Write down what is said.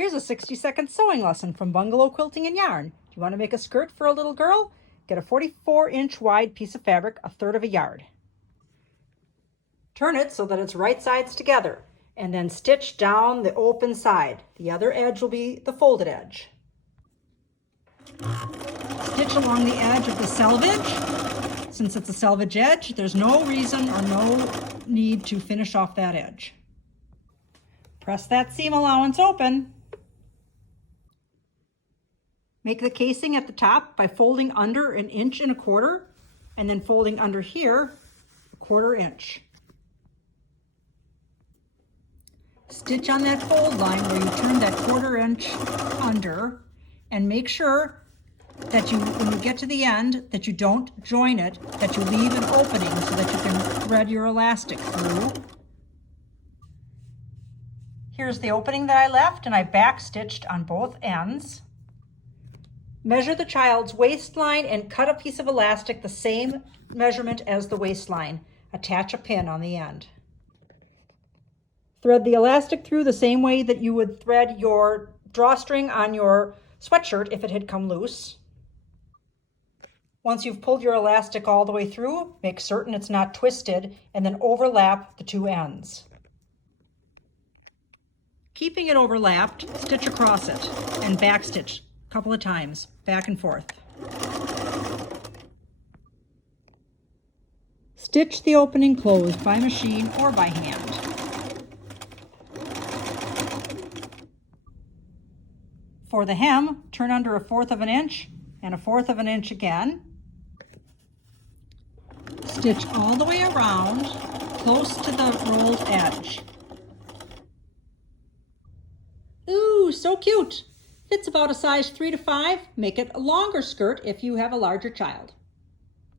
Here's a 60-second sewing lesson from Bungalow Quilting and Yarn. Do you want to make a skirt for a little girl? Get a 44-inch wide piece of fabric, 1/3 of a yard. Turn it so that it's right sides together, and then stitch down the open side. The other edge will be the folded edge. Stitch along the edge of the selvage. Since it's a selvage edge, there's no reason or no need to finish off that edge. Press that seam allowance open. Make the casing at the top by folding under 1 1/4 inches and then folding under here 1/4 inch. Stitch on that fold line where you turn that 1/4 inch under, and make sure that when you get to the end, that you don't join it, that you leave an opening so that you can thread your elastic through. Here's the opening that I left, and I back stitched on both ends. Measure the child's waistline and cut a piece of elastic the same measurement as the waistline. Attach a pin on the end. Thread the elastic through the same way that you would thread your drawstring on your sweatshirt if it had come loose. Once you've pulled your elastic all the way through, make certain it's not twisted, and then overlap the two ends. Keeping it overlapped, stitch across it and backstitch a couple of times, back and forth. Stitch the opening closed by machine or by hand. For the hem, turn under 1/4 inch and 1/4 inch again. Stitch all the way around, close to the rolled edge. Ooh, so cute! Fits about a size 3 to 5. Make it a longer skirt if you have a larger child.